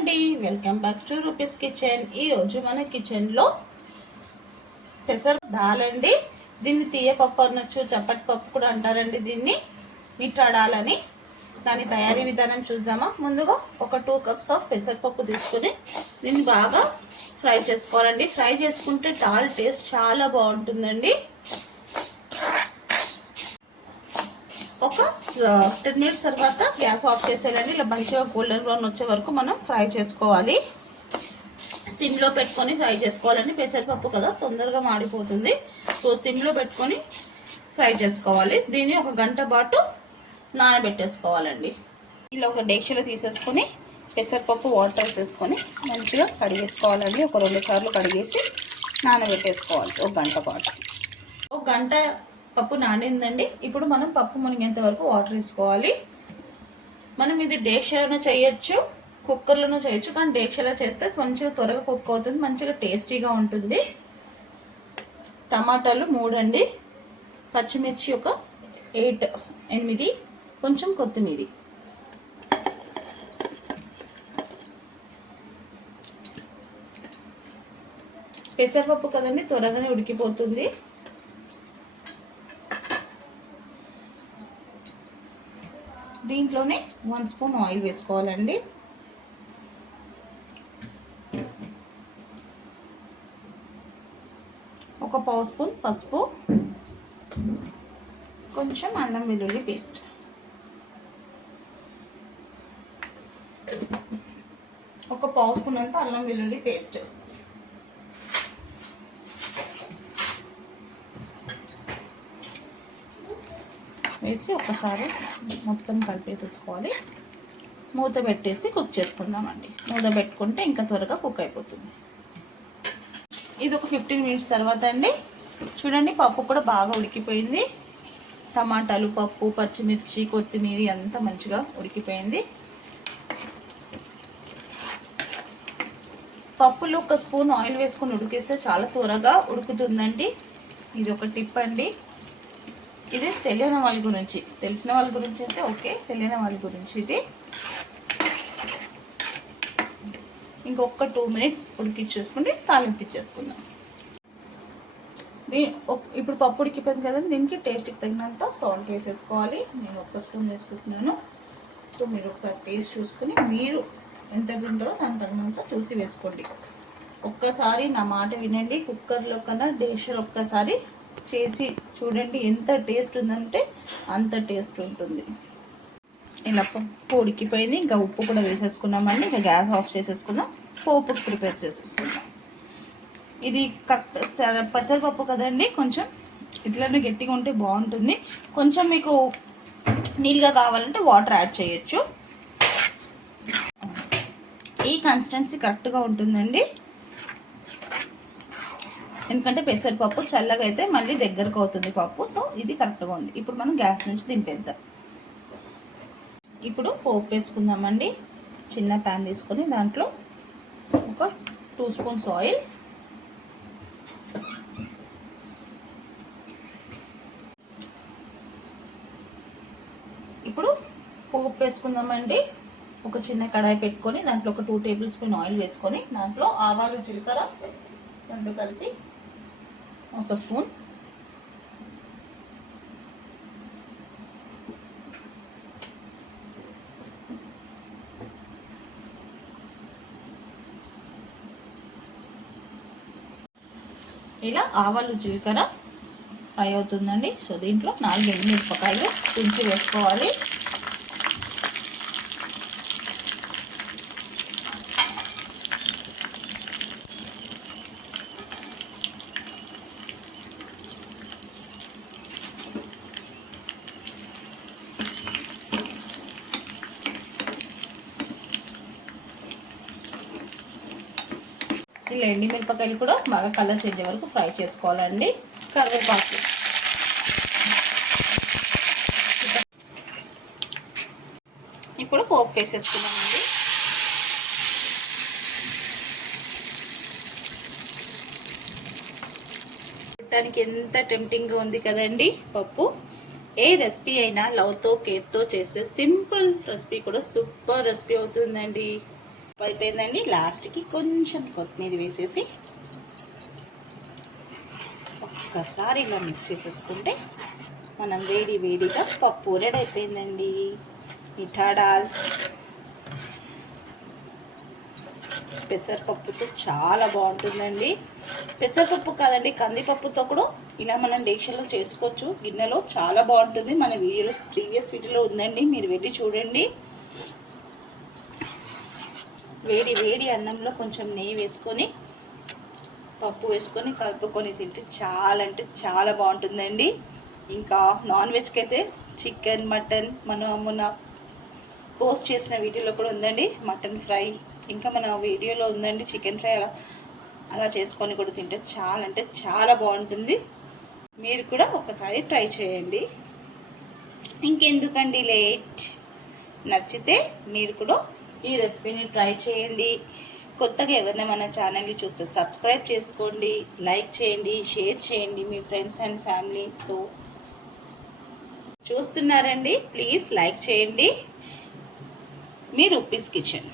అండి, welcome back to rupees kitchen. ఈరోజు మన కిచెన్లో పెసర దాల్ అండి. దీన్ని తీయపప్పు అనొచ్చు, చప్పటి పప్పు కూడా అంటారండి. దీన్ని మిఠా దాల్ అని. దాని తయారీ విధానం చూద్దామా. ముందుగా ఒక 2 కప్స్ ఆఫ్ పెసరపప్పు తీసుకొని దీన్ని బాగా ఫ్రై చేసుకోవాలండి. ఫ్రై చేసుకుంటే దాల్ టేస్ట్ చాలా బాగుంటుందండి. ఒక 10 మినిట్స్ తర్వాత గ్యాస్ ఆఫ్ చేసేయాలండి. ఇలా మంచిగా గోల్డెన్ బ్రౌన్ వచ్చే వరకు మనం ఫ్రై చేసుకోవాలి. సిమ్లో పెట్టుకొని ఫ్రై చేసుకోవాలండి. పెసరపప్పు కదా, తొందరగా మాడిపోతుంది. సో సిమ్లో పెట్టుకొని ఫ్రై చేసుకోవాలి. దీన్ని ఒక గంట పాటు నానబెట్టేసుకోవాలండి. ఇలా ఒక డేక్షలో తీసేసుకొని పెసరపప్పు వాటర్ వేసేసుకొని మంచిగా కడిగేసుకోవాలండి. ఒక 2 సార్లు కడిగేసి నానబెట్టేసుకోవాలి ఒక గంట పాటు. ఒక గంట పప్పు నానిందండి. ఇప్పుడు మనం పప్పు మునిగేంత వరకు వాటర్ వేసుకోవాలి. మనం ఇది డేక్షలోనే చేయొచ్చు, కుక్కర్లోనూ చేయొచ్చు. కానీ డేక్షలో చేస్తే మంచిగా త్వరగా కుక్ అవుతుంది, మంచిగా టేస్టీగా ఉంటుంది. టమాటాలు 3 అండి, పచ్చిమిర్చి ఒక 8 కొంచెం కొత్తిమీర. పెసరపప్పు కదండి, త్వరగానే ఉడికిపోతుంది. దీంట్లోనే 1 స్పూన్ ఆయిల్ వేసుకోవాలండి. ఒక 1/2 స్పూన్ పసుపు, కొంచెం అల్లం వెల్లుల్లి పేస్ట్, ఒక 1/2 స్పూన్ అంతా అల్లం వెల్లుల్లి పేస్ట్ వేసి ఒకసారి మొత్తం కలిపేసేసుకోవాలి. మూత పెట్టేసి కుక్ చేసుకుందామండి. మూత పెట్టుకుంటే ఇంకా త్వరగా కుక్ అయిపోతుంది. ఇది ఒక 15 మినిట్స్ తర్వాత అండి. చూడండి, పప్పు కూడా బాగా ఉడికిపోయింది. టమాటాలు, పప్పు, పచ్చిమిర్చి, కొత్తిమీర అంతా మంచిగా ఉడికిపోయింది. పప్పులో 1 స్పూన్ ఆయిల్ వేసుకొని ఉడికిస్తే చాలా త్వరగా ఉడుకుతుందండి. ఇది ఒక టిప్ అండి. ఇది తెలియని వాళ్ళ గురించి, తెలిసిన వాళ్ళ గురించి అయితే ఓకే, తెలియని వాళ్ళ గురించి ఇది. ఇంకొక 2 మినిట్స్ ఉడికిచ్చేసుకుంటే తాలింపిచ్చేసుకుందాం. ఇప్పుడు పప్పు ఉడికిపోయింది కదండి. దీనికి టేస్ట్కి తగినంత సాల్ట్ వేసేసుకోవాలి. నేను 1 స్పూన్ వేసుకుంటున్నాను. సో మీరు ఒకసారి టేస్ట్ చూసుకుని మీరు ఎంత తింటారో దానికి తగినంత చూసి వేసుకోండి. ఒక్కసారి నా మాట వినండి, కుక్కర్లో కన్నా డేషర్ ఒక్కసారి చేసి చూడండి. ఎంత టేస్ట్ ఉందంటే అంత టేస్ట్ ఉంటుంది. ఇలా పప్పు ఉడికిపోయింది. ఇంకా ఉప్పు కూడా వేసేసుకున్నామండి. ఇంకా గ్యాస్ ఆఫ్ చేసేసుకుందాం. పోపుకి ప్రిపేర్ చేసేసుకుందాం. ఇది పెసరపప్పు కదండి, కొంచెం ఇట్లనే గట్టిగా ఉంటే బాగుంటుంది. కొంచెం మీకు నీళ్ళగా కావాలంటే వాటర్ యాడ్ చేయొచ్చు. ఈ కన్సిస్టెన్సీ కరెక్ట్గా ఉంటుందండి. ఎందుకంటే పెసరపప్పు చల్లగా అయితే మళ్ళీ దగ్గరకు అవుతుంది పప్పు. సో ఇది కరెక్ట్గా ఉంది. ఇప్పుడు మనం గ్యాస్ నుంచి దింపేద్దాం. ఇప్పుడు పోపు వేసుకుందామండి. చిన్న ప్యాన్ తీసుకొని దాంట్లో ఒక 2 స్పూన్స్ ఆయిల్, ఇప్పుడు పోపు వేసుకుందామండి. ఒక చిన్న కడాయి పెట్టుకొని దాంట్లో ఒక 2 టేబుల్ స్పూన్ ఆయిల్ వేసుకొని దాంట్లో ఆవాలు, జీలకర్ర 2 కలిపి 1 స్పూన్, ఇలా ఆవాలు, జీలకర్ర ఫ్రై అవుతుందండి. సో దీంట్లో 4 ఎండుమిరపకాయలు తుంచి వేసుకోవాలి. ఇలా ఎండుమిరపకాయలు కూడా బాగా కలర్ చేంజ్ వరకు ఫ్రై చేసుకోవాలండి. కరివేపాకు, ఇప్పుడు పోపు వేసేసుకున్నామండి. చూడటానికి ఎంత టెంప్టింగ్గా ఉంది కదండి పప్పు. ఏ రెసిపీ అయినా లవ్తో, కేర్తో చేసే సింపుల్ రెసిపీ కూడా సూపర్ రెసిపీ అవుతుందండి. అయిపోయిందండి. లాస్ట్కి కొంచెం కొత్తిమీర వేసేసి ఒక్కసారి ఇలా మిక్స్ చేసేసుకుంటే మనం వేడిగా పప్పు రెడీ అయిపోయిందండి. మిఠా దాల్ పెసరపప్పుతో చాలా బాగుంటుందండి. పెసరపప్పు కాదండి, కందిపప్పుతో కూడా ఇలా మనం డేక్షలో చేసుకోవచ్చు. గిన్నెలో చాలా బాగుంటుంది. మన వీడియోలో ప్రీవియస్ వీడియోలో ఉందండి, మీరు వెళ్ళి చూడండి. వేడి అన్నంలో కొంచెం నెయ్యి వేసుకొని పప్పు వేసుకొని కలుపుకొని తింటే చాలా అంటే చాలా బాగుంటుందండి. ఇంకా నాన్ వెజ్కి అయితే చికెన్, మటన్ మొన్న పోస్ట్ చేసిన వీడియోలో కూడా ఉందండి మటన్ ఫ్రై. ఇంకా మన వీడియోలో ఉందండి చికెన్ ఫ్రై. అలా చేసుకొని కూడా తింటే చాలా అంటే చాలా బాగుంటుంది. మీరు కూడా ఒకసారి ట్రై చేయండి. ఇంకెందుకండి లేట్, నచ్చితే మీరు కూడా ఈ రెసిపీని ట్రై చేయండి. కొత్తగా ఎవరైనా మన ఛానల్ని చూస్తే సబ్స్క్రైబ్ చేసుకోండి, లైక్ చేయండి, షేర్ చేయండి మీ ఫ్రెండ్స్ అండ్ ఫ్యామిలీతో. చూస్తున్నారండి, ప్లీజ్ లైక్ చేయండి. మీ రూపీస్ కిచెన్.